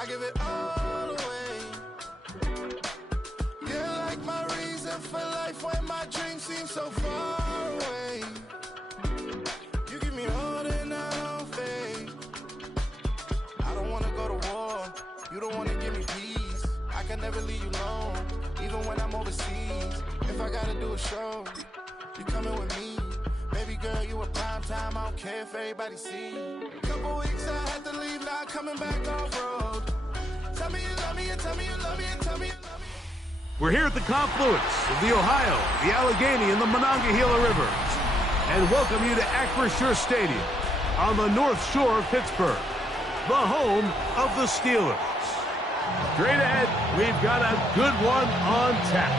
I give it all away. You're like my reason for life when my dreams seem so far away. You give me all that I don't fade. I don't wanna go to war. You don't wanna give me peace. I can never leave you alone, even when I'm overseas. If I gotta do a show, you coming with me. Baby girl, you a prime time. I don't care if everybody see. Couple weeks I had to leave, now coming back off road. Tell me you love me and tell me you love me and tell me you love me. We're here at the confluence of the Ohio, the Allegheny, and the Monongahela Rivers, and welcome you to Acrisure Stadium on the North Shore of Pittsburgh, the home of the Steelers. Straight ahead, we've got a good one on tap.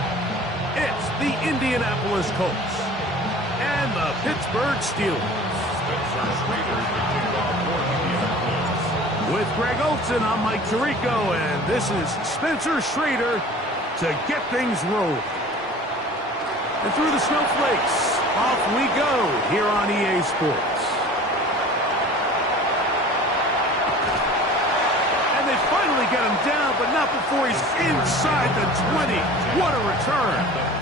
It's the Indianapolis Colts and the Pittsburgh Steelers. With Greg Olson, I'm Mike Tirico, and this is Spencer Schrader to get things rolling. And through the snowflakes, off we go here on EA Sports. And they finally get him down, but not before he's inside the 20. What a return.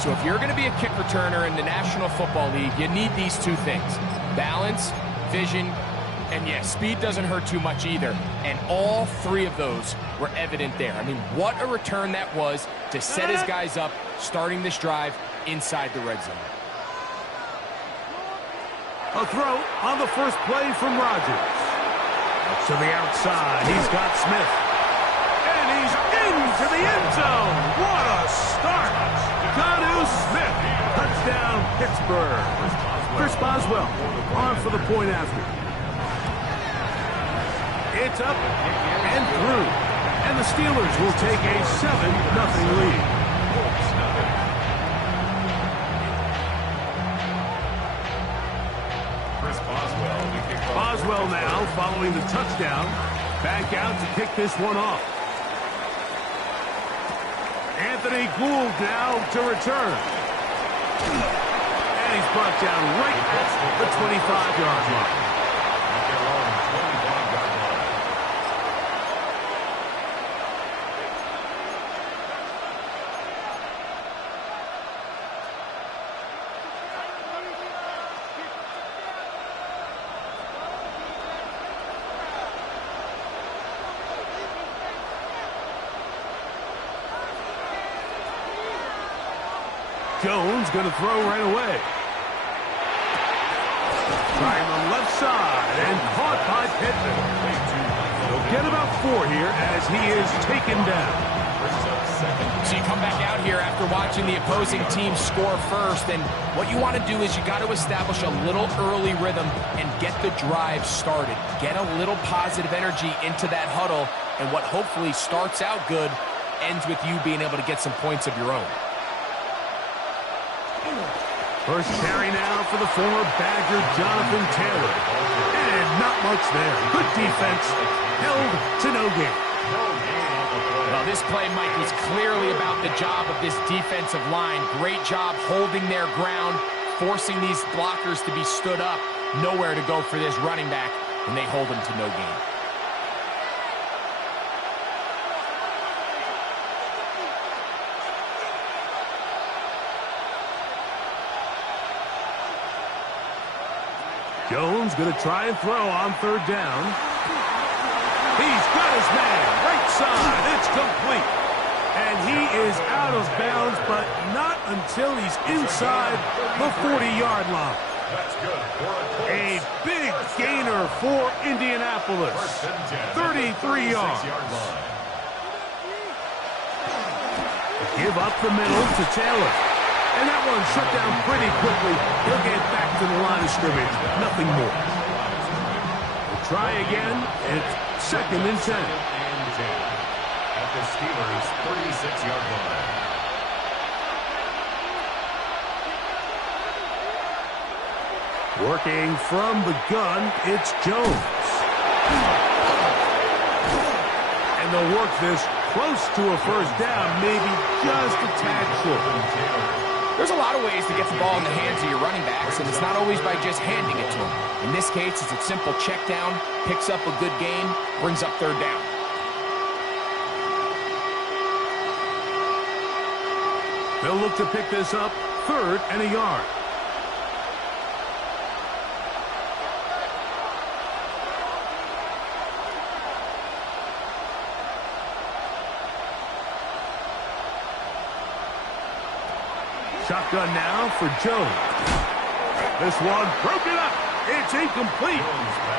So if you're going to be a kick returner in the National Football League, you need these two things: balance, vision, and yes, speed doesn't hurt too much either. And all three of those were evident there. I mean, what a return that was to set his guys up, starting this drive inside the red zone. A throw on the first play from Rodgers. To the outside, he's got Smith. And he's into the end zone. What a start! Conu Smith, touchdown Pittsburgh. Chris Boswell on for the point after. It's up and through. And the Steelers will take a 7-0 lead. Boswell now following the touchdown. Back out to kick this one off. Anthony Gould now to return. And he's brought down right at the 25-yard line. Jones going to throw right away. Trying the left side and caught by Pittman. He'll get about 4 here as he is taken down. So you come back out here after watching the opposing team score first, and what you want to do is you got to establish a little early rhythm and get the drive started. Get a little positive energy into that huddle, and what hopefully starts out good ends with you being able to get some points of your own. First carry now for the former Badger, Jonathan Taylor. And not much there. Good defense. Held to no gain. Well, this play, Mike, was clearly about the job of this defensive line. Great job holding their ground, forcing these blockers to be stood up. Nowhere to go for this running back, and they hold him to no gain. Jones going to try and throw on 3rd down. He's got his man. Right side. It's complete. And he is out of bounds, but not until he's inside the 40-yard line. A big gainer for Indianapolis. 33 yards. Give up the middle to Taylor. And that one shut down pretty quickly. He'll get back to the line of scrimmage. Nothing more. We'll try again. It's 2nd and 10. At the Steelers' 36-yard line. Working from the gun, it's Jones. And they'll work this close to a 1st down, maybe just a tad short. There's a lot of ways to get the ball in the hands of your running backs, and it's not always by just handing it to them. In this case, it's a simple check down, picks up a good gain, brings up 3rd down. They'll look to pick this up 3rd and a yard. Shotgun now for Jones. This one broken up. It's incomplete.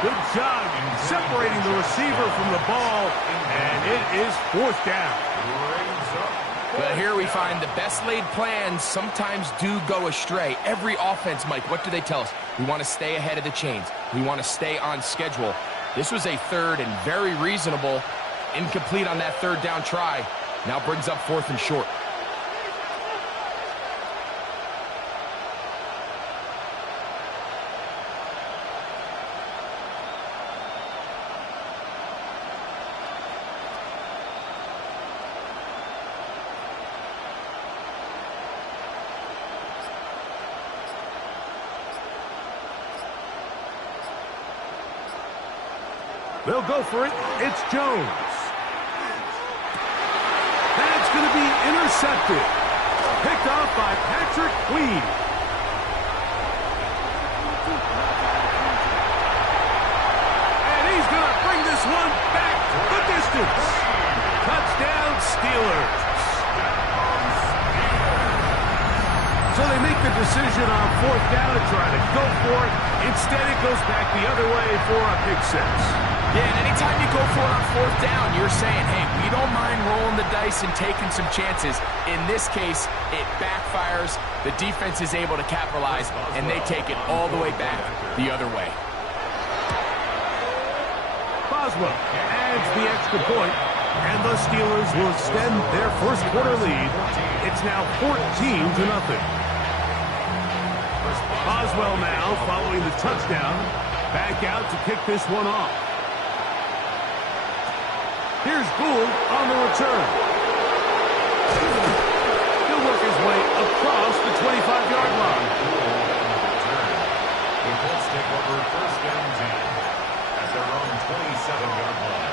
Good job separating the receiver from the ball, and it is 4th down. But here we find the best laid plans sometimes do go astray. Every offense, Mike, what do they tell us? We want to stay ahead of the chains. We want to stay on schedule. This was a 3rd and very reasonable. Incomplete on that 3rd down try. Now brings up 4th and short. They'll go for it. It's Jones. That's going to be intercepted. Picked off by Patrick Queen. And he's going to bring this one back the distance. Touchdown, Steelers. So they make the decision on 4th down to try to go for it. Instead, it goes back the other way for a pick 6. Yeah, and anytime you go for it on 4th down, you're saying, hey, we don't mind rolling the dice and taking some chances. In this case, it backfires. The defense is able to capitalize, and they take it all the way back the other way. Boswell adds the extra point, and the Steelers will extend their 1st quarter lead. It's now 14-0. Boswell now following the touchdown. Back out to kick this one off. Here's Gould on the return. He'll work his way across the 25-yard line. The Colts take over 1st and 10 at their own 27-yard line.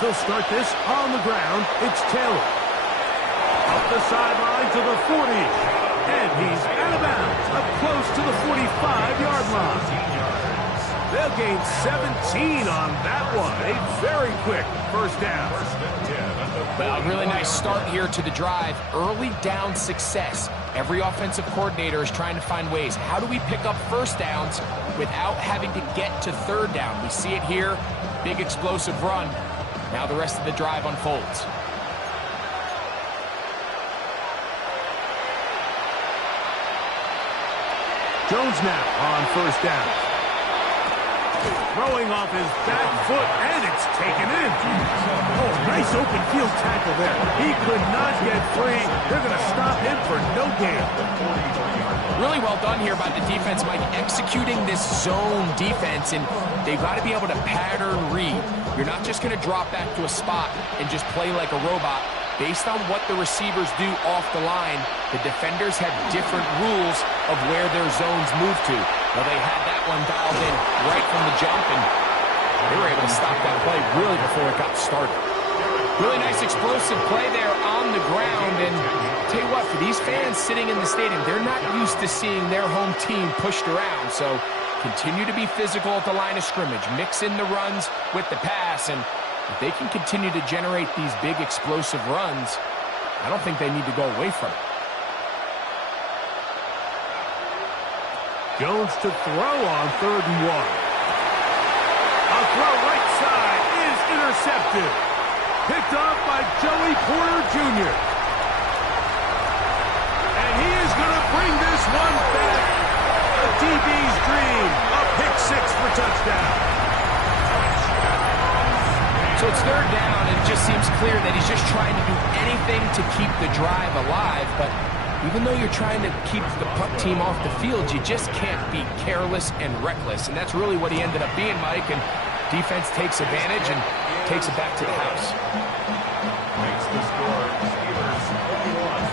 He'll start this on the ground. It's Taylor. Up the sideline to the 40. And he's out of bounds, up close to the 45-yard line. They'll gain 17 on that one. A very quick first down. Well, a really nice start here to the drive. Early down success. Every offensive coordinator is trying to find ways. How do we pick up first downs without having to get to third down? We see it here. Big explosive run. Now the rest of the drive unfolds. Jones now on first down. Throwing off his back foot, and it's taken in. Oh, nice open field tackle there. He could not get free. They're going to stop him for no gain. Really well done here by the defense, Mike, executing this zone defense, and they've got to be able to pattern read. You're not just going to drop back to a spot and just play like a robot. Based on what the receivers do off the line, the defenders have different rules of where their zones move to. Well, they had that one dialed in right from the jump, and they were able to stop that play really before it got started. Really nice explosive play there on the ground, and I'll tell you what, for these fans sitting in the stadium, they're not used to seeing their home team pushed around, so continue to be physical at the line of scrimmage, mix in the runs with the pass, and if they can continue to generate these big explosive runs, I don't think they need to go away from it. Jones to throw on 3rd and 1. A throw right side is intercepted. Picked off by Joey Porter Jr. And he is going to bring this one back. A DB's dream. A pick 6 for touchdown. So it's 3rd down, and it just seems clear that he's just trying to do anything to keep the drive alive. But even though you're trying to keep the punt team off the field, you just can't be careless and reckless. And that's really what he ended up being, Mike. And defense takes advantage and takes it back to the house. Makes the score Steelers 41,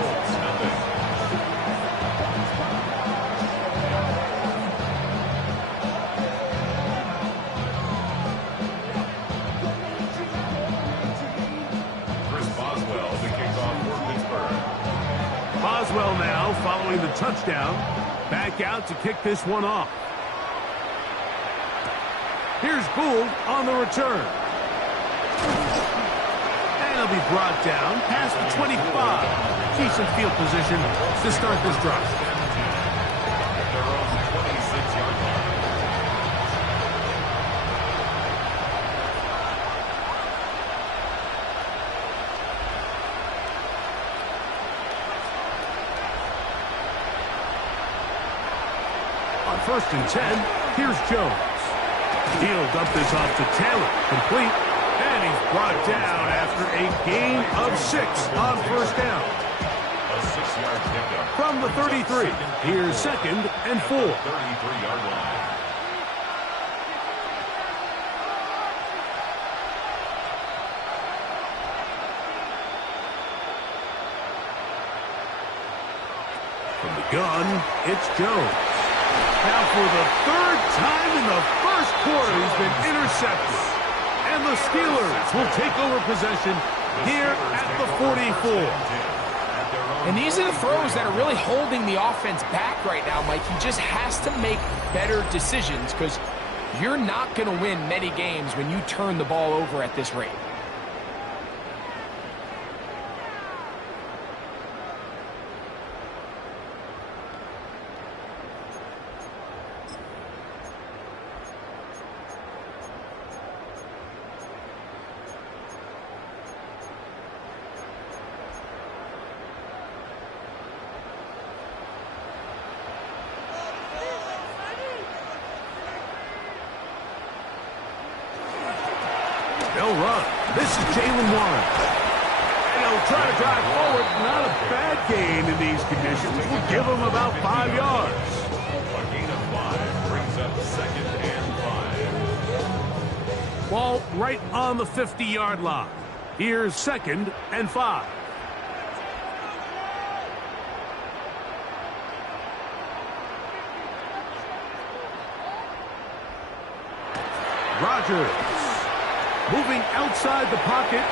Colts nothing. Boswell now following the touchdown. Back out to kick this one off. Here's Gould on the return. And he'll be brought down past the 25. Decent field position to start this drive. At their own 26-yard line. On 1st and 10, here's Jones. He'll dump this off to Taylor. Complete. And he's brought down after a gain of 6 on 1st down. A 6-yard pickup. From the 33, here's 2nd and 4. 33-yard line. From the gun, it's Jones. Now for the 3rd time in the 1st quarter, he's been intercepted. And the Steelers will take over possession here at the 44. And these are the throws that are really holding the offense back right now, Mike. He just has to make better decisions because you're not going to win many games when you turn the ball over at this rate. They'll run. This is Jalen Warren. And he'll try to drive forward. Not a bad gain in these conditions. We'll give him about 5 yards. A gain of 5 brings up 2nd and 5. Ball right on the 50-yard line. Here's 2nd and 5. Rodgers. Moving outside the pocket.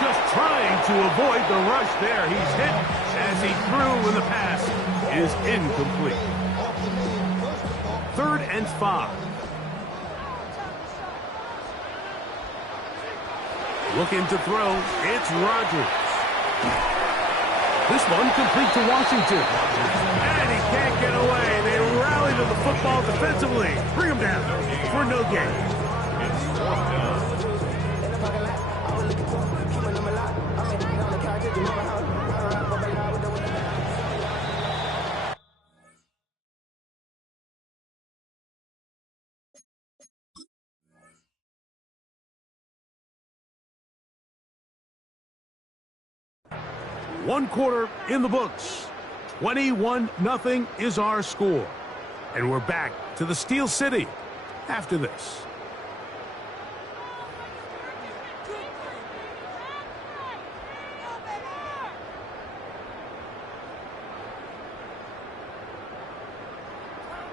Just trying to avoid the rush there. He's hit as he threw, and the pass is incomplete. 3rd and 5. Looking to throw. It's Rodgers. This one complete to Washington. And he can't get away. They rally to the football defensively. Bring him down for no gain. It's 4th down. One quarter in the books. 21-0 is our score. And we're back to the Steel City after this.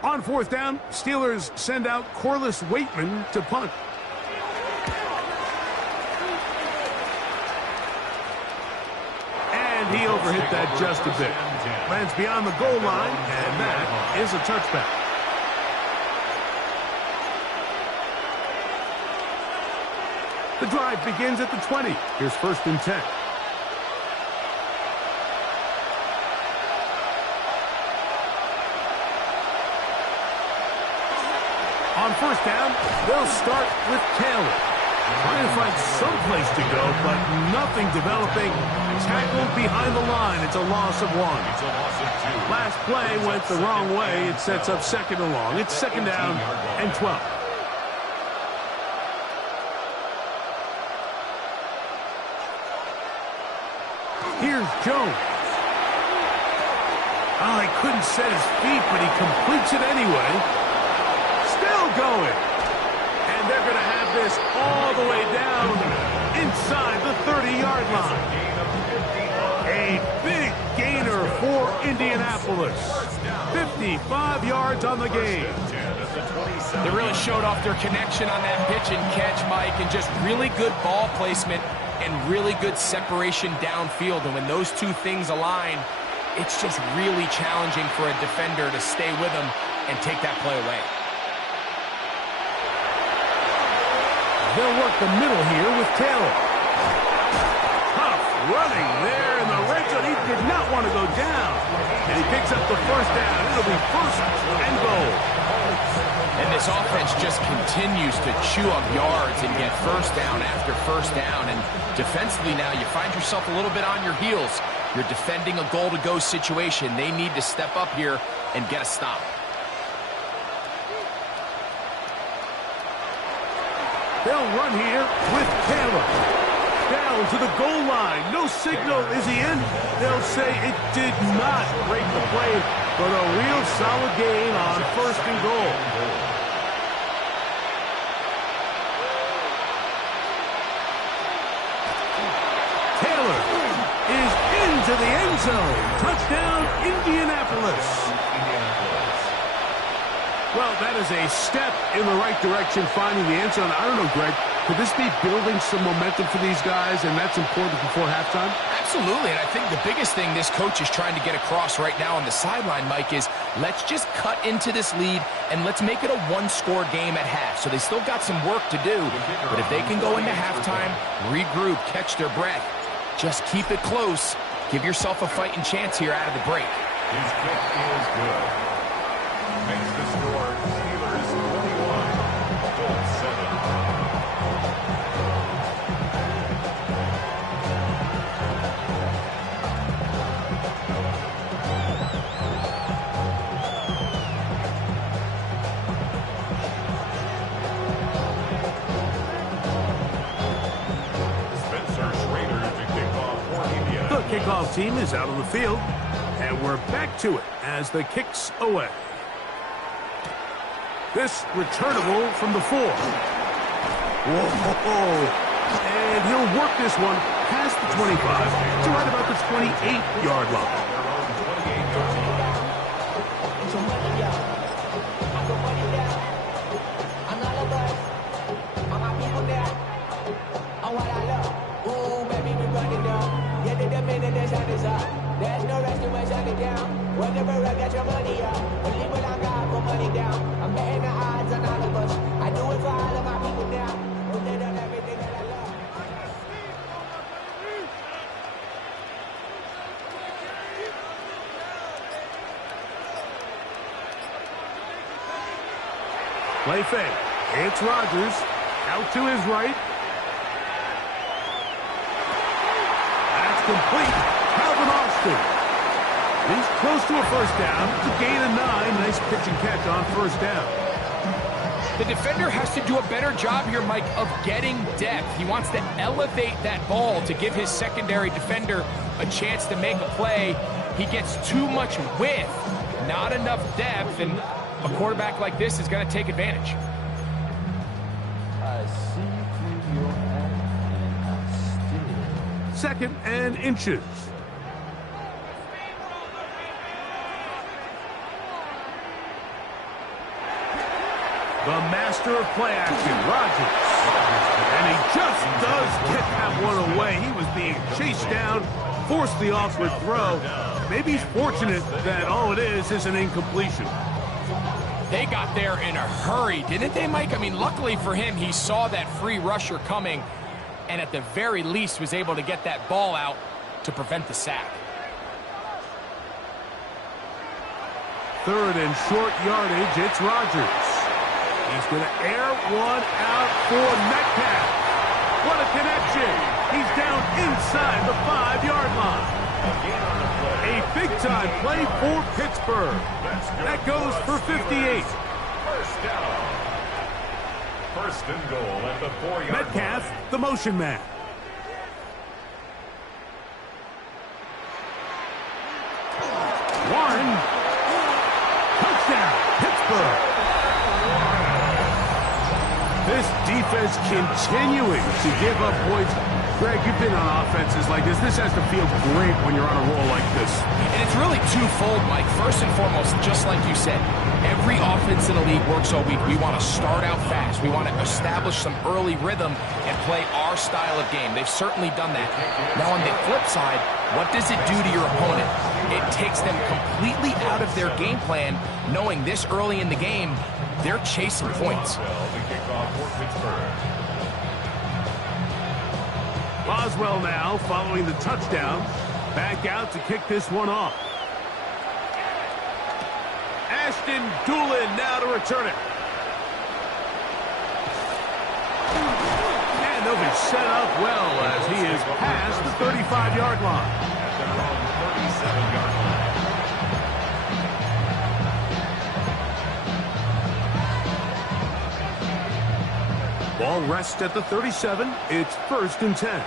On 4th down, Steelers send out Corliss Waitman to punt. He overhit that just a bit. Lands beyond the goal line, and that is a touchback. The drive begins at the 20. Here's 1st and 10. On 1st down, they'll start with Taylor. Trying to find some place to go, but nothing developing. Tackled behind the line. It's a loss of 1. It's a loss of 2. Last play went the wrong way. It sets up 2nd and long. It's 2nd down and 12. Here's Jones. Oh, he couldn't set his feet, but he completes it anyway. Still going. And they're going to have this all the way down inside the 30-yard line. A big gainer for Indianapolis. 55 yards on the game. They really showed off their connection on that pitch and catch, Mike, and just really good ball placement and really good separation downfield. And when those two things align, it's just really challenging for a defender to stay with them and take that play away. They'll work the middle here with Taylor. Tough running there in the red zone. He did not want to go down. And he picks up the 1st down. It'll be 1st and goal. And this offense just continues to chew up yards and get 1st down after 1st down. And defensively now, you find yourself a little bit on your heels. You're defending a goal-to-go situation. They need to step up here and get a stop. They'll run here with Taylor. Down to the goal line. No signal. Is he in? They'll say it did not break the play, but a real solid gain on 1st and goal. Taylor is into the end zone. Touchdown, Indianapolis. Well, that is a step in the right direction, finding the end zone. I don't know, Greg, could this be building some momentum for these guys, and that's important before halftime? Absolutely, and I think the biggest thing this coach is trying to get across right now on the sideline, Mike, is let's just cut into this lead, and let's make it a one-score game at half. So they still got some work to do, but if they can go into halftime, regroup, catch their breath, just keep it close, give yourself a fighting chance here out of the break. His kick is good. Makes the score Steelers 21, Colts 7. The kickoff team is out on the field, and we're back to it as the kick's away. This returnable from the 4. Whoa! And he'll work this one past the 25 to right about the 28-yard line. much I get down. Whenever I got your money up, believe what I got, put money down. I'm betting the odds on all of us. I do it for all of my people now. Put it on everything that I love. Play fake. It's Rodgers. Out to his right. That's complete. Calvin Austin. He's close to a first down. It's a gain of 9. Nice pitch and catch on first down. The defender has to do a better job here, Mike, of getting depth. He wants to elevate that ball to give his secondary defender a chance to make a play. He gets too much width, not enough depth, and a quarterback like this is going to take advantage. I see through your act and I still. 2nd and inches. The master of play action, Rodgers. And he just does get that one away. He was being chased down, forced the awkward throw. Maybe he's fortunate that all it is an incompletion. They got there in a hurry, didn't they, Mike? I mean, luckily for him, he saw that free rusher coming and at the very least was able to get that ball out to prevent the sack. 3rd and short yardage, it's Rodgers. He's going to air one out for Metcalf. What a connection. He's down inside the 5-yard line. A big-time play for Pittsburgh. That goes for 58. First down. 1st and goal at the 4-yard line. Metcalf, the motion man. Warren. Touchdown, Pittsburgh. This defense continuing to give up points. Greg, you've been on offenses like this. This has to feel great when you're on a roll like this. And it's really twofold, Mike. First and foremost, just like you said, every offense in the league works all week. We want to start out fast. We want to establish some early rhythm and play our style of game. They've certainly done that. Now, on the flip side, what does it do to your opponent? It takes them completely out of their game plan, knowing this early in the game, they're chasing points. Boswell now following the touchdown. Back out to kick this one off. Ashton Doolin now to return it. And they'll be set up well as he is past the 35-yard line. At their own 37-yard line. Ball rests at the 37. It's 1st and 10.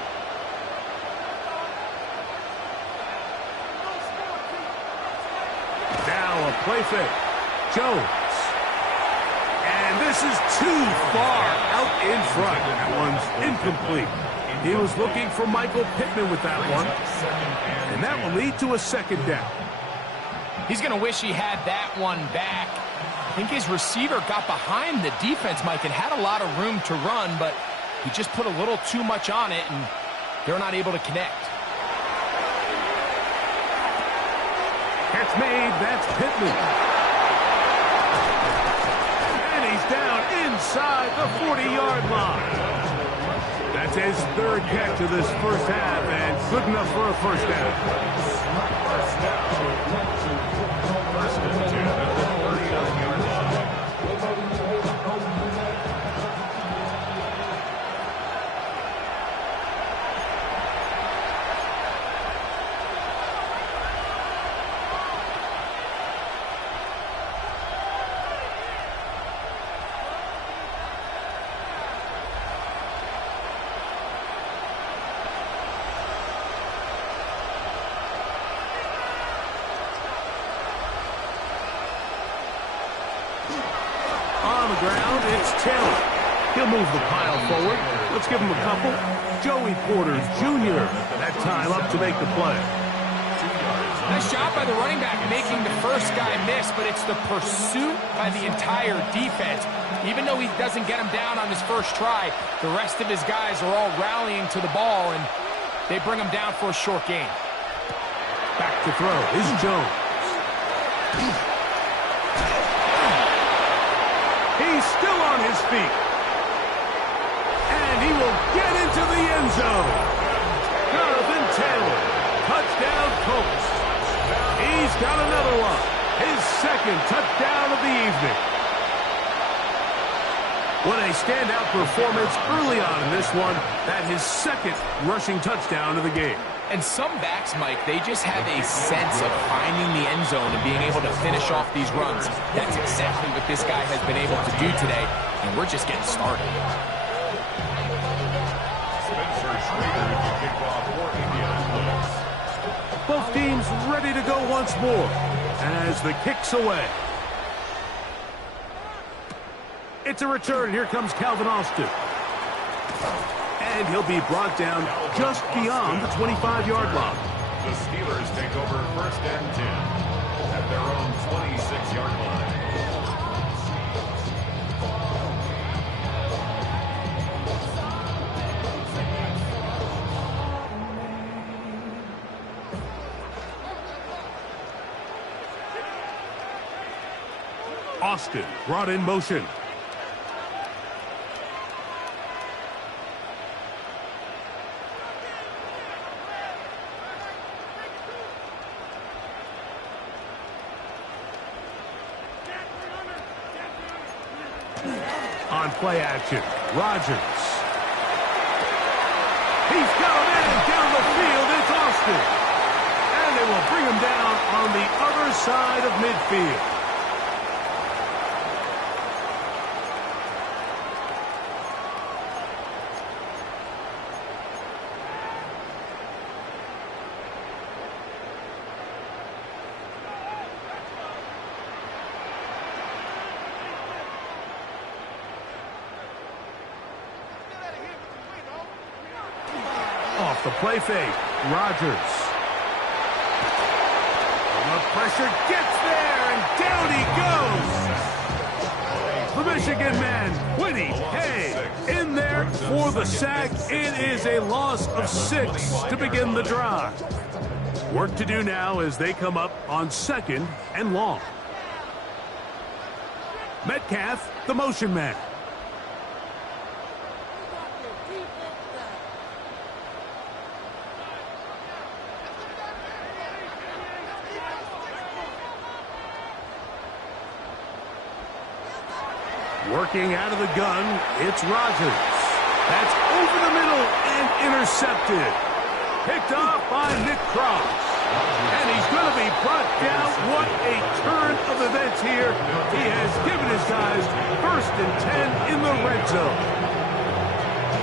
Now a play fake. Jones. And this is too far out in front. That one's incomplete. He was looking for Michael Pittman with that one. And that will lead to a 2nd down. He's going to wish he had that one back. I think his receiver got behind the defense, Mike, and had a lot of room to run, but he just put a little too much on it, and they're not able to connect. Catch made. That's Pittman. And he's down inside the 40-yard line. That's his 3rd catch of this first half, and good enough for a first down. First and 10 at the 39-yard line. On the ground, it's Taylor. He'll move the pile forward. Let's give him a couple. Joey Porter Jr. that time up to make the play. Nice job by the running back making the first guy miss, but it's the pursuit by the entire defense. Even though he doesn't get him down on his first try, the rest of his guys are all rallying to the ball, and they bring him down for a short gain. Back to throw is Jones. He's still on his feet. And he will get into the end zone. Jonathan Taylor, touchdown Colts. He's got another one. His second touchdown of the evening. What a standout performance early on in this one. That his second rushing touchdown of the game. And some backs, Mike, they just have a sense of finding the end zone and being able to finish off these runs. That's exactly what this guy has been able to do today, and we're just getting started. Both teams ready to go once more as the kick's away. It's a return. Here comes Calvin Austin. And he'll be brought down just beyond the 25-yard line. The Steelers take over 1st and 10 at their own 26-yard line. Austin brought in motion. On play action, Rodgers. He's got a man down the field. It's Austin. And they will bring him down on the other side of midfield. Off the play fake, Rodgers. The pressure gets there, and down he goes. The Michigan man, Whitty Hay, in there for the sack. It is a loss of 6 to begin the drive. Work to do now as they come up on 2nd and long. Metcalf, the motion man. Working out of the gun, it's Rodgers. That's over the middle and intercepted. Picked off by Nick Cross. And he's going to be brought down. What a turn of events here. He has given his guys 1st and 10 in the red zone.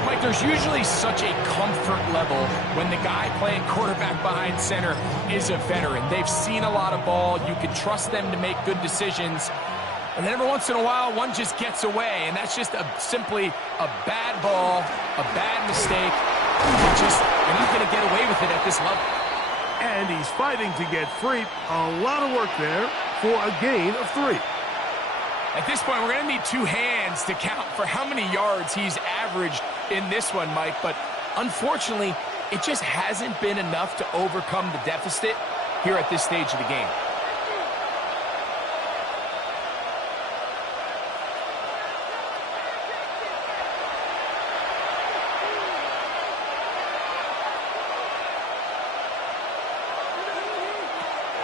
Mike, there's usually such a comfort level when the guy playing quarterback behind center is a veteran. They've seen a lot of ball. You can trust them to make good decisions. And then every once in a while, one just gets away, and that's just simply a bad ball, a bad mistake. You're not going to get away with it at this level. And he's fighting to get free. A lot of work there for a gain of 3. At this point, we're going to need 2 hands to count for how many yards he's averaged in this one, Mike. But unfortunately, it just hasn't been enough to overcome the deficit here at this stage of the game.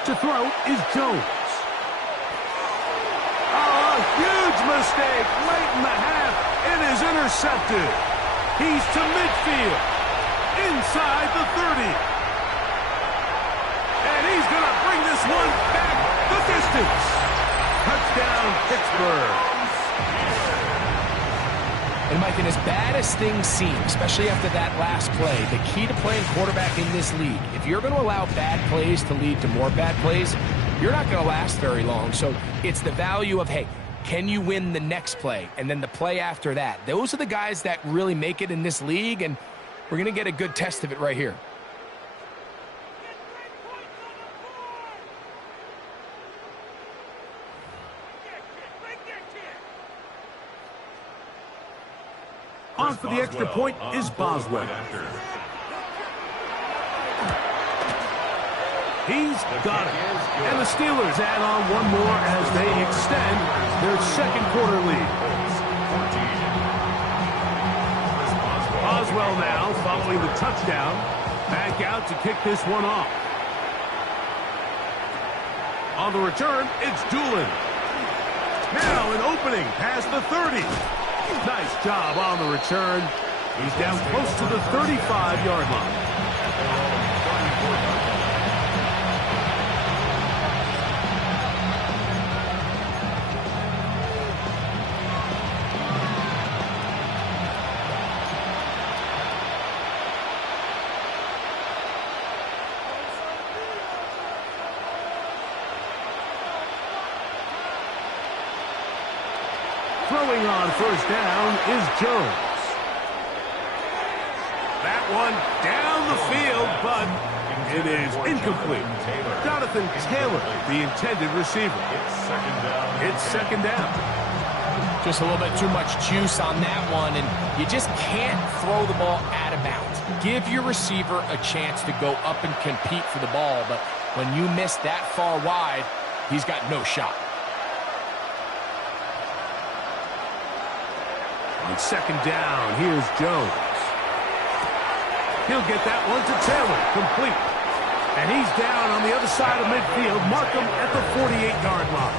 To throw is Jones. Oh, a huge mistake late in the half. It is intercepted. He's to midfield, inside the 30. And he's going to bring this one back the distance. Touchdown, Pittsburgh. And, Mike, and as bad as things seem, especially after that last play, the key to playing quarterback in this league, if you're going to allow bad plays to lead to more bad plays, you're not going to last very long. So it's the value of, hey, can you win the next play? And then the play after that. Those are the guys that really make it in this league, and we're going to get a good test of it right here. On for the extra point is Boswell. He's got it. And the Steelers add on one more as they extend their second quarter lead. Oswell now following the touchdown. Back out to kick this one off. On the return, it's Doolin. Now an opening past the 30. Nice job on the return. He's down close to the 35-yard line. Throwing on first down is Jones. That one down the field, but it is incomplete. Jonathan Taylor, the intended receiver. It's second down. Just a little bit too much juice on that one, and you just can't throw the ball out of bounds. Give your receiver a chance to go up and compete for the ball, but when you miss that far wide, he's got no shot. On second down, here's Jones. He'll get that one to Taylor, complete. And he's down on the other side of midfield. Mark him at the 48-yard line.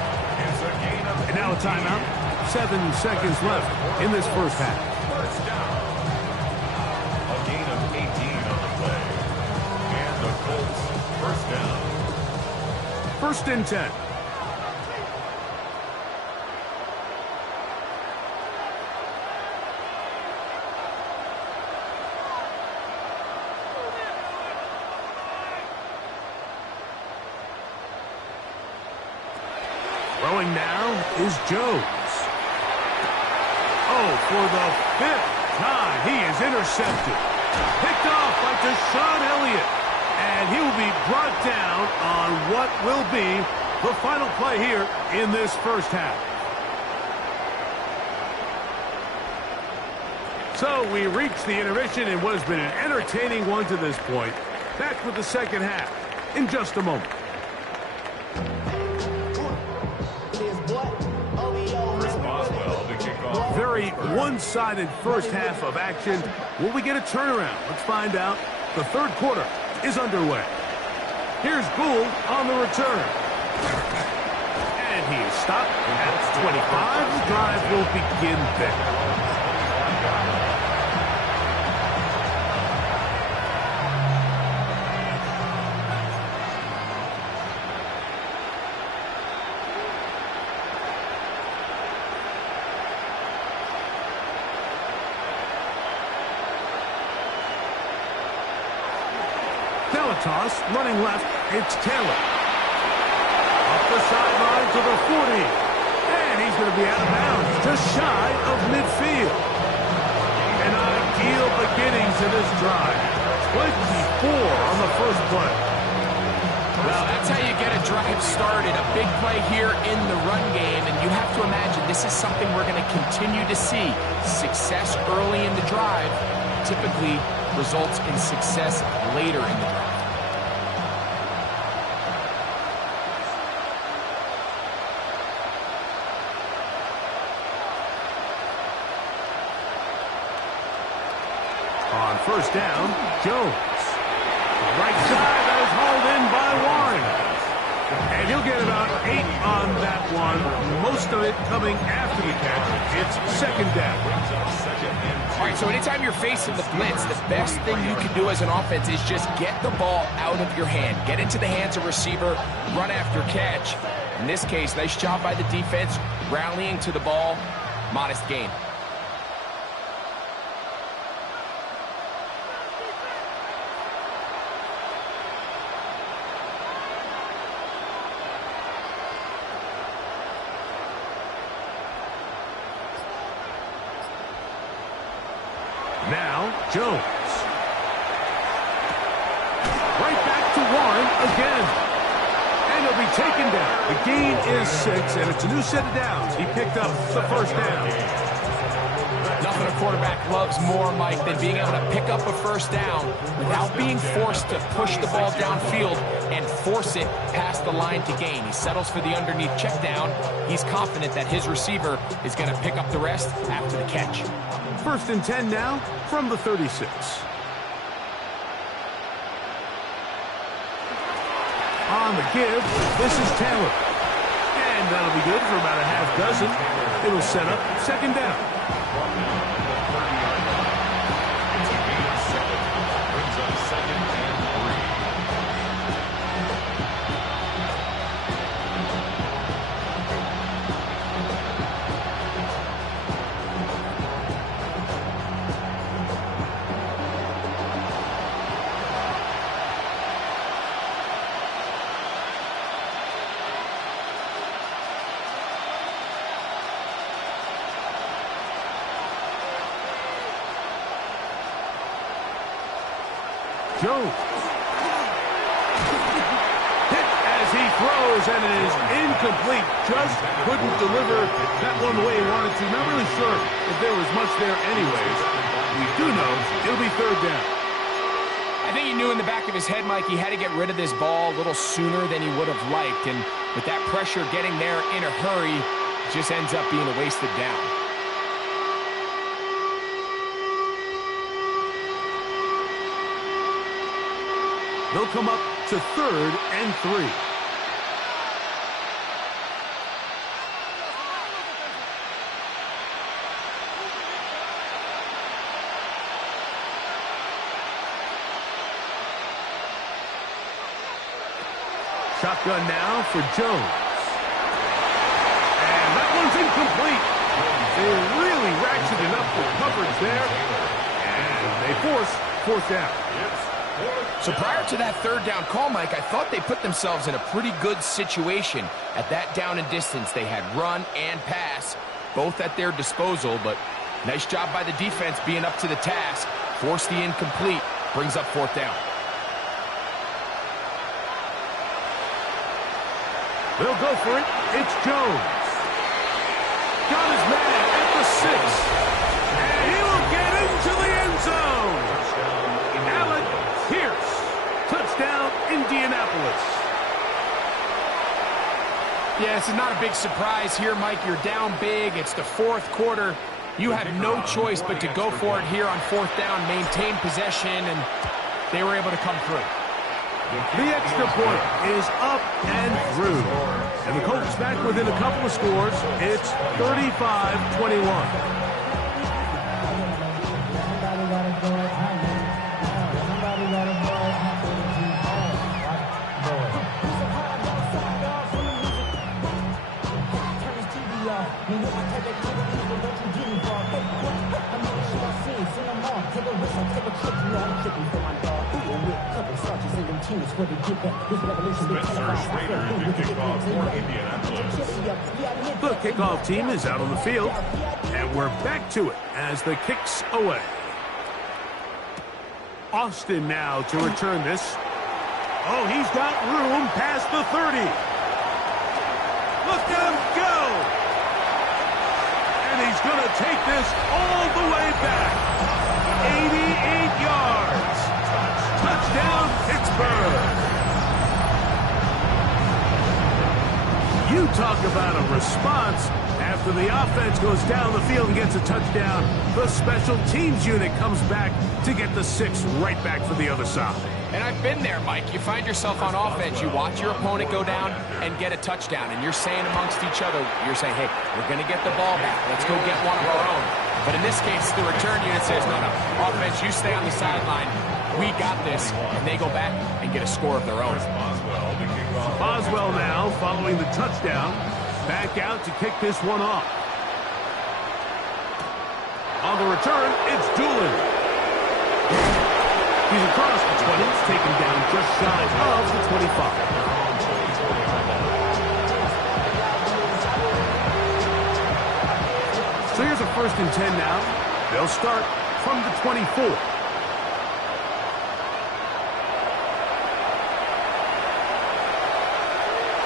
And now a timeout. 7 seconds left in this first half. First down. A gain of 18 on the play. And the Colts, first down. First and 10. Throwing now is Jones. Oh, for the 5th time, he is intercepted. Picked off by Deshaun Elliott. And he will be brought down on what will be the final play here in this first half. So we reach the intermission in what has been an entertaining one to this point. Back with the second half in just a moment. Very one-sided first half of action. Will we get a turnaround? Let's find out. The third quarter is underway. Here's Gould on the return. And he is stopped at 25. The drive will begin there. Toss, running left, it's Taylor. Up the sideline to the 40. And he's going to be out of bounds, just shy of midfield. An ideal beginning to this drive. 24 on the first play. Well, that's how you get a drive started. A big play here in the run game, and you have to imagine this is something we're going to continue to see. Success early in the drive typically results in success later in the drive. On first down, Jones. Right side, that is hauled in by Warren. And he'll get about 8 on that one. Most of it coming after the catch. It's second down. All right, so anytime you're facing the blitz, the best thing you can do as an offense is just get the ball out of your hand. Get into the hands of receiver, run after catch. In this case, nice job by the defense, rallying to the ball, modest gain. Now, Jones. Right back to Warren again. And he'll be taken down. The gain is 6, and it's a new set of downs. He picked up the first down. Nothing nothing a quarterback loves more, Mike, than being able to pick up a first down without being forced to push the ball downfield and force it past the line to gain. He settles for the underneath check down. He's confident that his receiver is going to pick up the rest after the catch. 1st and 10 now from the 36. On the give, this is Taylor. And that'll be good for about a half dozen. It'll set up 2nd down. It's a gain of 7. Brings up 2nd and 3. Jones. Hit as he throws, and it is incomplete. Just couldn't deliver that one the way he wanted to. Not really sure if there was much there anyways. We do know it'll be 3rd down. I think he knew in the back of his head, Mike, he had to get rid of this ball a little sooner than he would have liked. And with that pressure getting there in a hurry, it just ends up being a wasted down. They'll come up to 3rd and 3. Shotgun now for Jones. And that one's incomplete. They really ratcheted up the coverage there. And they force 4th down. So prior to that 3rd down call, Mike, I thought they put themselves in a pretty good situation at that down and distance. They had run and pass, both at their disposal, but nice job by the defense being up to the task. Forced the incomplete, brings up 4th down. They'll go for it. It's Jones. Got his man at the 6. And he will get into the end zone. Alec Pierce. Touchdown, Indianapolis. Yeah, this is not a big surprise here, Mike. You're down big. It's the 4th quarter. You had no choice but to go for it here on 4th down, maintain possession, and they were able to come through. The extra point is up and through. And the Colts back within a couple of scores. It's 35-21. The kickoff team is out on the field, and we're back to it as the kick's away. Austin now to return this. Oh, he's got room past the 30. Look at him go! And he's going to take this all the way back. 88 yards. Touchdown, Pittsburgh. You talk about a response. After the offense goes down the field and gets a touchdown, the special teams unit comes back to get the 6 right back for the other side. And I've been there, Mike. You find yourself on offense, you watch your opponent go down and get a touchdown, and you're saying amongst each other, you're saying, hey, we're going to get the ball back. Let's go get one of our own. But in this case, the return unit says, no, offense, you stay on the sideline. We got this. And they go back and get a score of their own. Boswell now, following the touchdown, back out to kick this one off. On the return, it's Doolin. He's across the 20, taken down just shy of the 25. So here's a 1st and 10 now. They'll start from the 24.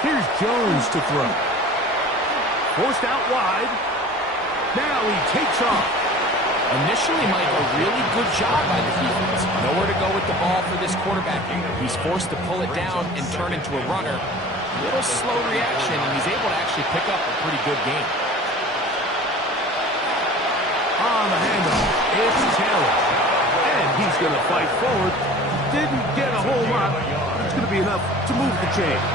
Here's Jones to throw. Forced out wide. Now he takes off. Initially, Mike, a really good job by the defense. Nowhere to go with the ball for this quarterback. He's forced to pull it down and turn into a runner. A little slow reaction, and he's able to actually pick up a pretty good game. On the handoff, it's Taylor. And he's going to fight forward. Didn't get a whole lot, but it's going to be enough to move the chains.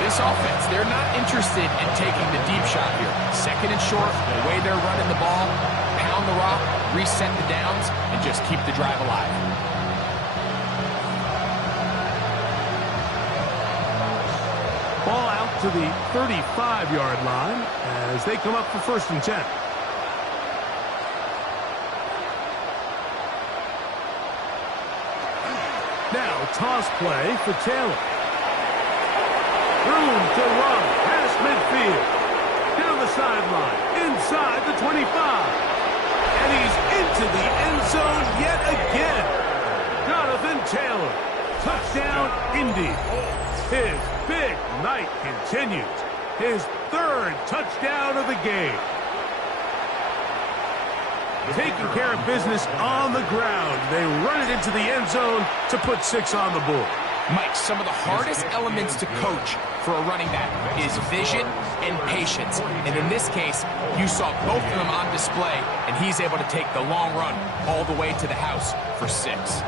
This offense, they're not interested in taking the deep shot here. Second and short, the way they're running the ball, pound the rock, reset the downs, and just keep the drive alive. Ball out to the 35-yard line as they come up for 1st and 10. Now toss play for Taylor. Room to run past midfield. Down the sideline, inside the 25. And he's into the end zone yet again. Jonathan Taylor. Touchdown, Indy. His big night continues. His 3rd touchdown of the game. Taking care of business on the ground. They run it into the end zone to put 6 on the board. Mike, some of the hardest elements to coach for a running back is vision and patience. And in this case, you saw both of them on display, and he's able to take the long run all the way to the house for 6.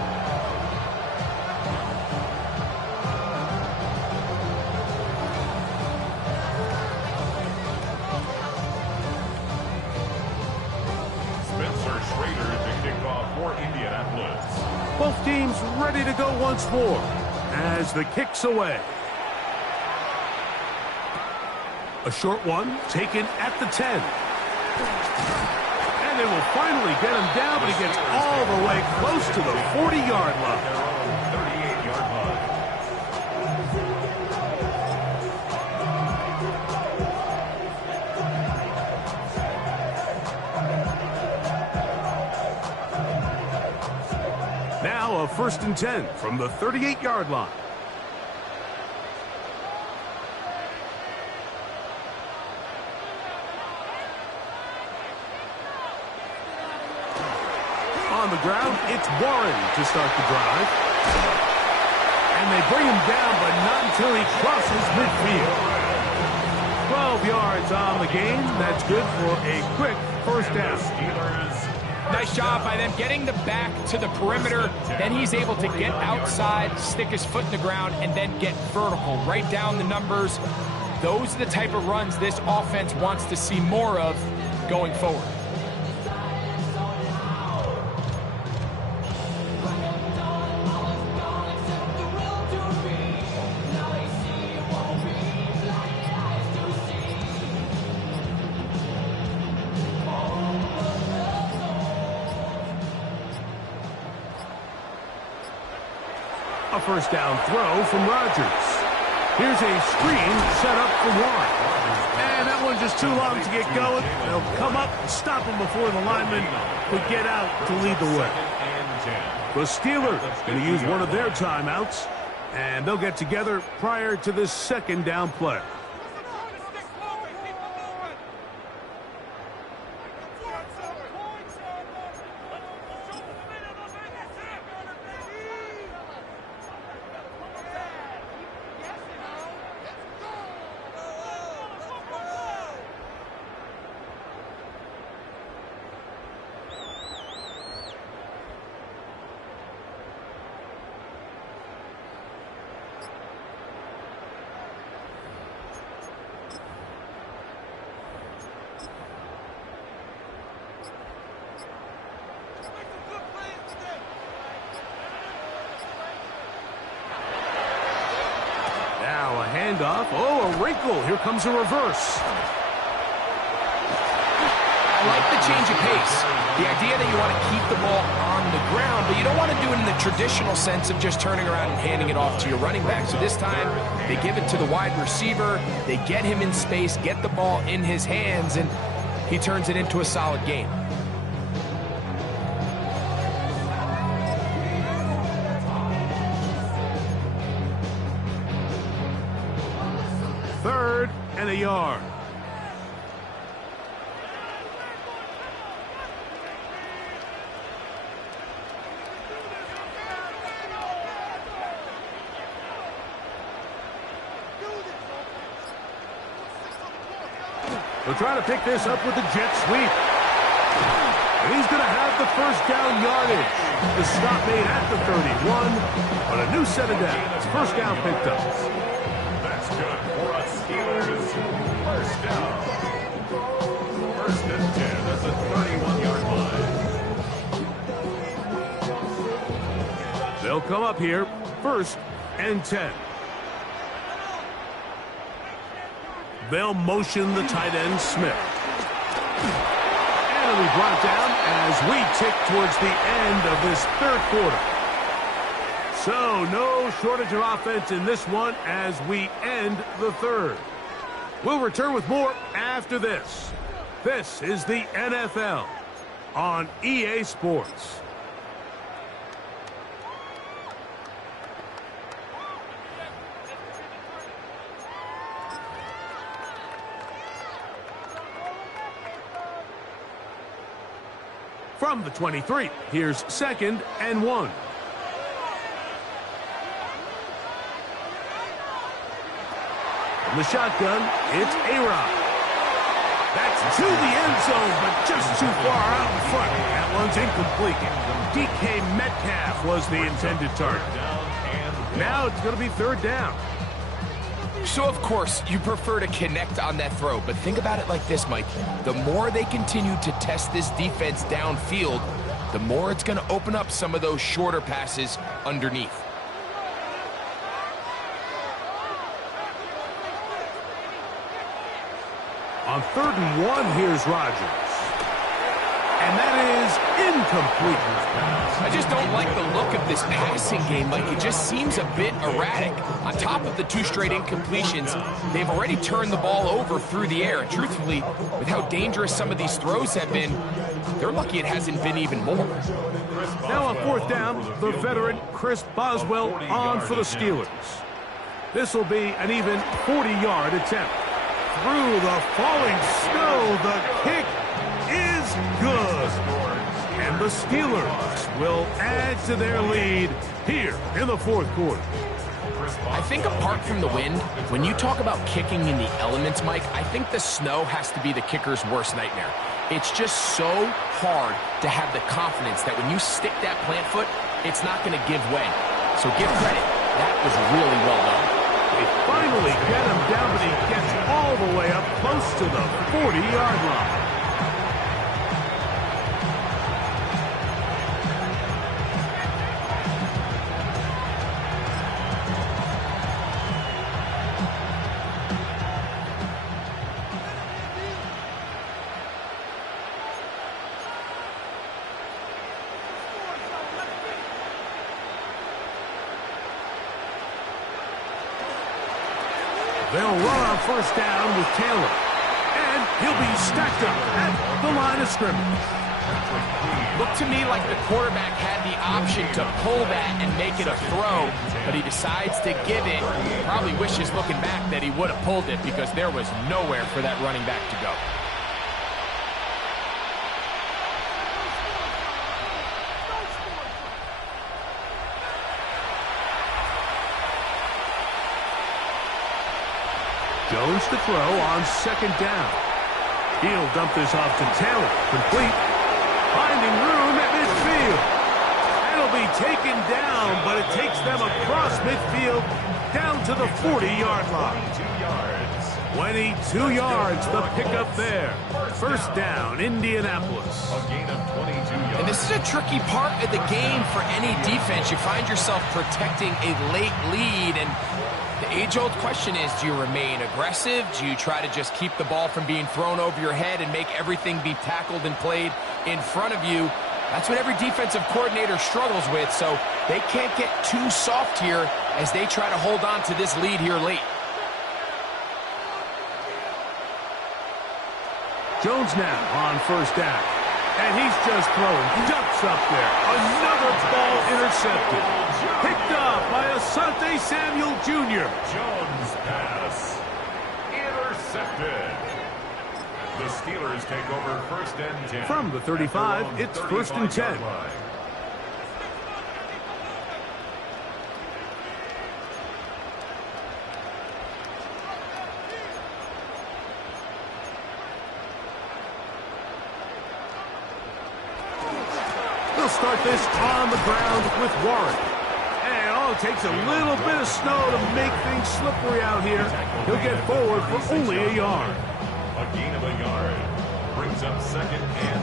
Both teams ready to go once more as the kick's away. A short one taken at the 10. And they will finally get him down, but he gets all the way close to the 40-yard line. 38-yard line. Now a 1st and 10 from the 38-yard line. On the ground, it's Warren to start the drive. And they bring him down, but not until he crosses midfield. 12 yards on the game. That's good for a quick 1st down. Nice job by them getting the back to the perimeter. Then he's able to get outside, stick his foot in the ground, and then get vertical. Right down the numbers. Those are the type of runs this offense wants to see more of going forward. A 1st down throw from Rodgers. Here's a screen set up for Warren. And that one just too long to get going. They'll come up and stop him before the lineman could get out to lead the way. The Steelers going to use one of their timeouts, and they'll get together prior to this 2nd down play. Handoff. Oh, a wrinkle. Here comes a reverse. I like the change of pace. The idea that you want to keep the ball on the ground, but you don't want to do it in the traditional sense of just turning around and handing it off to your running back. So this time, they give it to the wide receiver. They get him in space, get the ball in his hands, and he turns it into a solid game. Third and a yard. They'll try to pick this up with the jet sweep. And he's going to have the first down yardage. The stop made at the 31, but a new set of downs. First down picked up. That's good for us Steelers. First down. First and 10 at the 31-yard line. They'll come up here, first and 10. They'll motion the tight end, Smith. And it'll be brought down as we tick towards the end of this third quarter. So no shortage of offense in this one as we end the third. We'll return with more after this. This is the NFL on EA Sports. From the 23, here's second and 1. From the shotgun, it's A-Rod. That's to the end zone, but just too far out in front. That one's incomplete. DK Metcalf was the intended target. Now it's going to be third down. So, of course, you prefer to connect on that throw, but think about it like this, Mike. The more they continue to test this defense downfield, the more it's going to open up some of those shorter passes underneath. On 3rd and 1, here's Rodgers. And that is incomplete. I just don't like the look of this passing game, Mike. It just seems a bit erratic. On top of the 2 straight incompletions, they've already turned the ball over through the air. And truthfully, with how dangerous some of these throws have been, they're lucky it hasn't been even more. Now on 4th down, the veteran Chris Boswell on for the Steelers. This will be an even 40-yard attempt. Through the falling snow, the kick is good. And the Steelers will add to their lead here in the 4th quarter. I think apart from the wind, when you talk about kicking in the elements, Mike, I think the snow has to be the kicker's worst nightmare. It's just so hard to have the confidence that when you stick that plant foot, it's not going to give way. So give credit. That was really well done. They finally get him down, but he gets all the way up close to the 40-yard line. They'll run on 1st down with Taylor. And he'll be stacked up at the line of scrimmage. Looked to me like the quarterback had the option to pull that and make it a throw, but he decides to give it. Probably wishes looking back that he would have pulled it because there was nowhere for that running back to go. Jones to throw on 2nd down. He'll dump this off to Taylor. Complete. Finding room at midfield. That'll be taken down, but it takes them across midfield down to the 40-yard line. 22 yards, the pickup there. 1st down, Indianapolis. A gain of 22 yards. And this is a tricky part of the game for any defense. You find yourself protecting a late lead, and the age-old question is, do you remain aggressive? Do you try to just keep the ball from being thrown over your head and make everything be tackled and played in front of you? That's what every defensive coordinator struggles with, so they can't get too soft here as they try to hold on to this lead here late. Jones now on 1st down. And he's just throwing ducks up there. Another ball intercepted. Picked up by Asante Samuel Jr. Jones pass intercepted. The Steelers take over 1st and 10. From the 35, it's 1st and 10. They'll start this on the ground with Warren. And all it takes a little bit of snow to make things slippery out here. He'll get forward for only a yard. A gain of a yard brings up 2nd and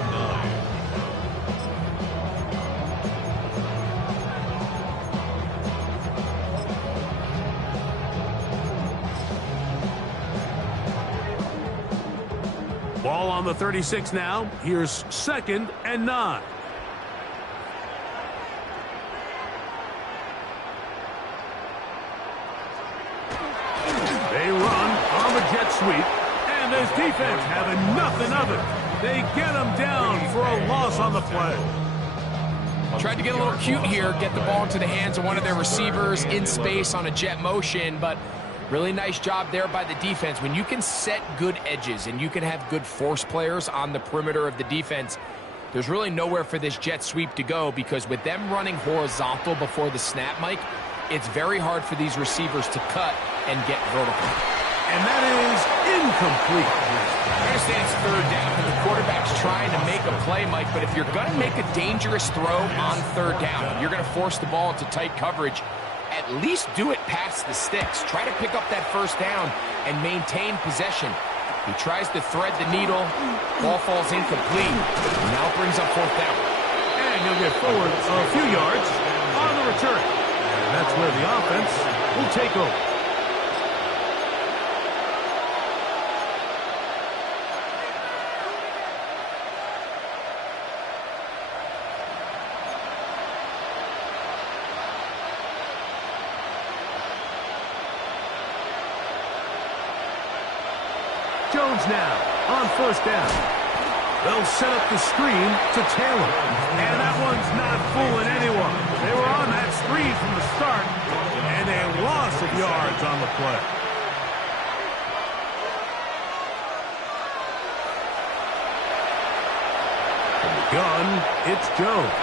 9. Ball on the 36 now. Here's 2nd and 9. They run on the jet sweep, and this defense having nothing of it. They get them down for a loss on the play. Tried to get a little cute here, get the ball into the hands of one of their receivers in space on a jet motion, but really nice job there by the defense. When you can set good edges and you can have good force players on the perimeter of the defense, there's really nowhere for this jet sweep to go, because with them running horizontal before the snap, Mike, it's very hard for these receivers to cut and get vertical. And that is incomplete. I understand it's 3rd down and the quarterback's trying to make a play, Mike, but if you're going to make a dangerous throw on 3rd down, you're going to force the ball into tight coverage, at least do it past the sticks. Try to pick up that 1st down and maintain possession. He tries to thread the needle. Ball falls incomplete. Now brings up 4th down. And he'll get forward a few yards on the return. And that's where the offense will take over. Jones now on 1st down. They'll set up the screen to Taylor. And that one's not fooling anyone. They were on that screen from the start, and a loss of yards on the play. From the gun, it's Jones.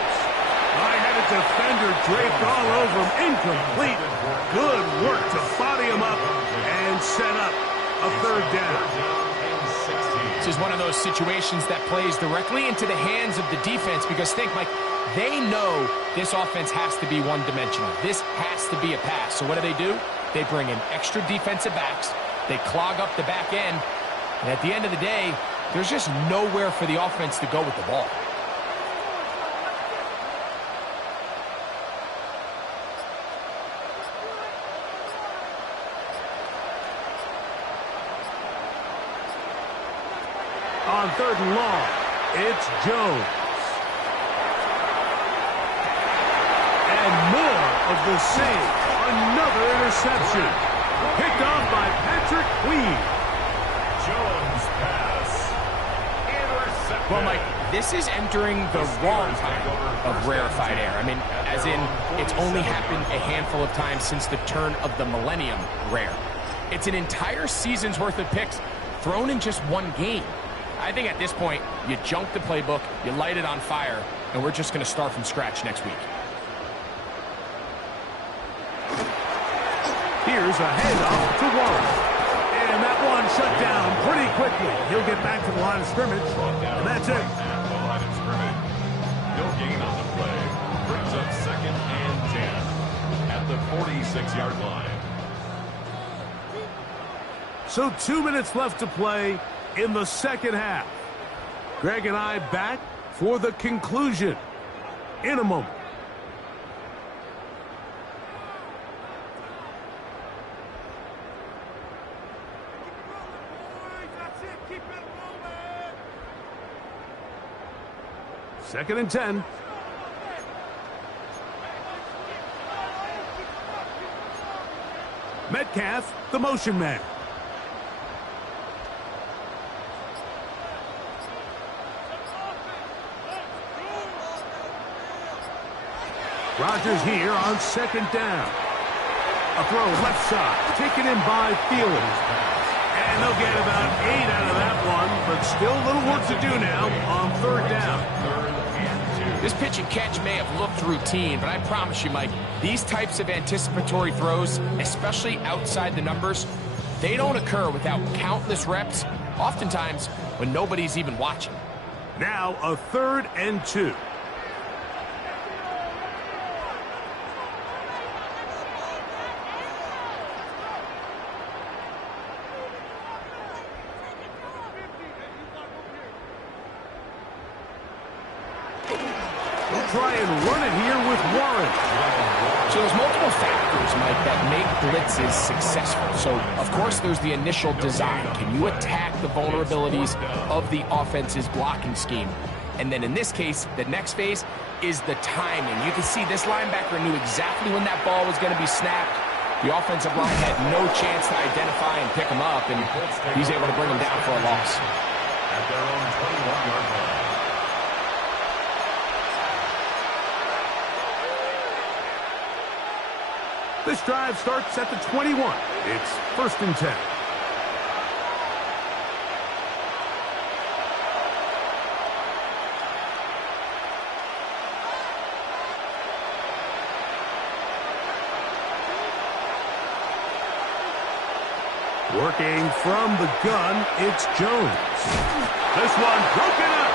I had a defender draped all over him. Incomplete. Good work to body him up and set up a 3rd down. This is one of those situations that plays directly into the hands of the defense, because think, Mike, they know this offense has to be one-dimensional. This has to be a pass. So what do? They bring in extra defensive backs. They clog up the back end. And at the end of the day, there's just nowhere for the offense to go with the ball. On 3rd and long, it's Jones. And more of the same. Another interception. Picked off by Patrick Queen. Jones pass. Intercepted. Well, Mike, this is entering the wrong time of rarefied air. I mean, as in, it's only happened a handful of times since the turn of the millennium rare. It's an entire season's worth of picks thrown in just one game. I think at this point, you junk the playbook, you light it on fire, and we're just going to start from scratch next week. Here's a handoff to Warren. And that one shut down pretty quickly. He'll get back to the line of scrimmage, and that's it. At the line of scrimmage. No gain on the play. Brings up 2nd and 10 at the 46-yard line. So 2 minutes left to play in the 2nd half. Greg and I back for the conclusion in a moment. Second and 10. Metcalf, the motion man. Rodgers here on 2nd down. A throw left side, taken in by Thielen. And they'll get about 8 out of that one, but still a little work to do now on 3rd down. This pitch and catch may have looked routine, but I promise you, Mike, these types of anticipatory throws, especially outside the numbers, they don't occur without countless reps, oftentimes when nobody's even watching. Now a 3rd and 2. try and run it here with Warren. So there's multiple factors, Mike, that make blitzes successful. So, of course, there's the initial design. Can you attack the vulnerabilities of the offense's blocking scheme? And then in this case, the next phase is the timing. You can see this linebacker knew exactly when that ball was going to be snapped. The offensive line had no chance to identify and pick him up, and he's able to bring him down for a loss. At their own 21-yard line. This drive starts at the 21. It's 1st and 10. Working from the gun, it's Jones. This one broken up.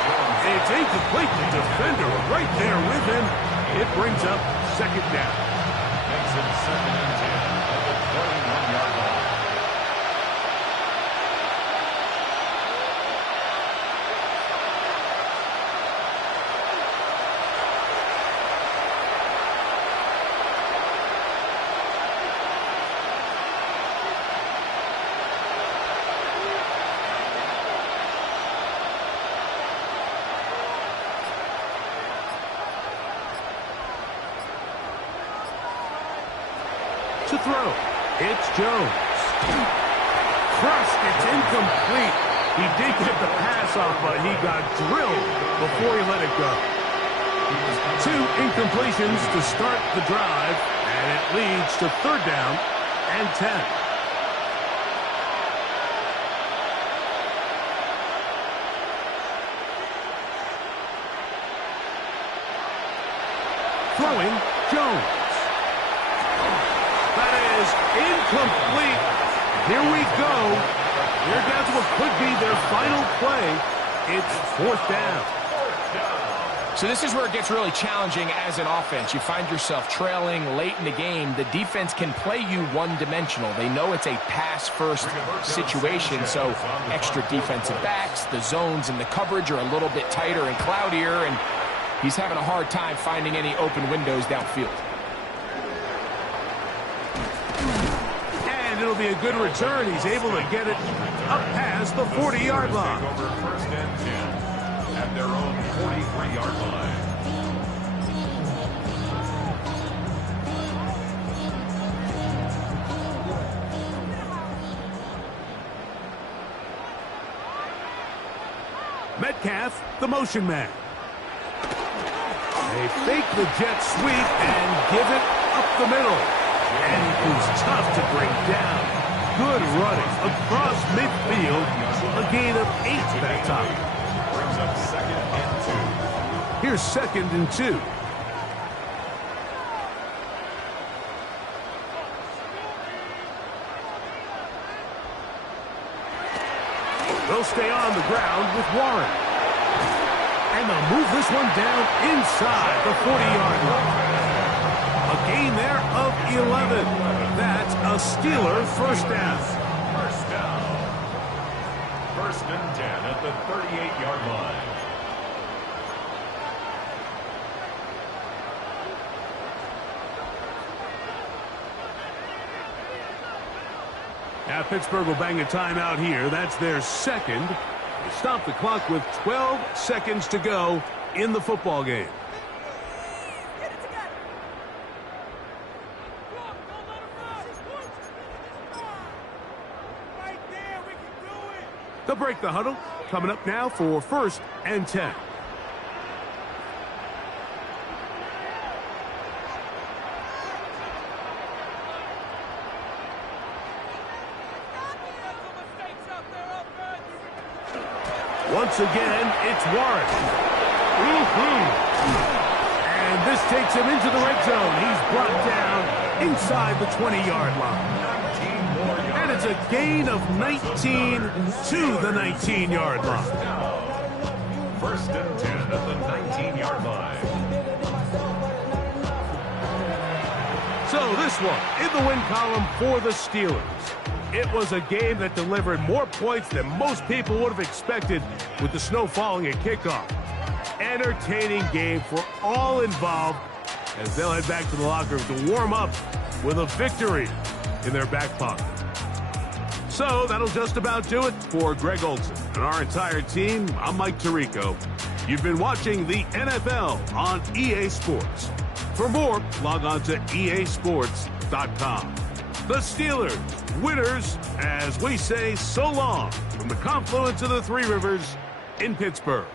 It's incomplete. The defender right there with him. It brings up 2nd down. Makes it 2nd and 10 at the 21-yard line. To throw, it's Jones. Crushed, it's incomplete. He did get the pass off, but he got drilled before he let it go. 2 incompletions to start the drive, and it leads to 3rd down and 10. Throwing, Jones. That is incomplete. Here we go. Here down to what could be their final play. It's 4th down. So this is where it gets really challenging as an offense. You find yourself trailing late in the game. The defense can play you one-dimensional. They know it's a pass-first situation, so extra defensive backs, the zones and the coverage are a little bit tighter and cloudier, and he's having a hard time finding any open windows downfield. And it'll be a good return. He's able to get it up past the 40-yard line. Over 1st and 10 at their own 43-yard line. Metcalf, the motion man. They fake the jet sweep and give it up the middle. And he was tough to bring down. Good running across midfield. A gain of 8 that time. Brings up 2nd and 2. Here's 2nd and 2. They'll stay on the ground with Warren. And they'll move this one down inside the 40-yard line. A gain there of 11. That's a Steeler 1st down. 1st down. 1st and 10 at the 38-yard line. Now Pittsburgh will bang a timeout here. That's their 2nd. They stop the clock with 12 seconds to go in the football game. They'll break the huddle. Coming up now for 1st and 10. Once again, it's Warren. And this takes him into the red zone. He's brought down inside the 20-yard line. And it's a gain of 19 to the 19-yard line. 1st and 10 at the 19-yard line. So this one in the win column for the Steelers. It was a game that delivered more points than most people would have expected with the snow falling at kickoff. And entertaining game for all involved as they'll head back to the locker room to warm up with a victory in their back pocket. So that'll just about do it for Greg Olson and our entire team. I'm Mike Tirico. You've been watching the NFL on EA Sports. For more, log on to easports.com. The Steelers, winners, as we say so long from the confluence of the Three Rivers in Pittsburgh.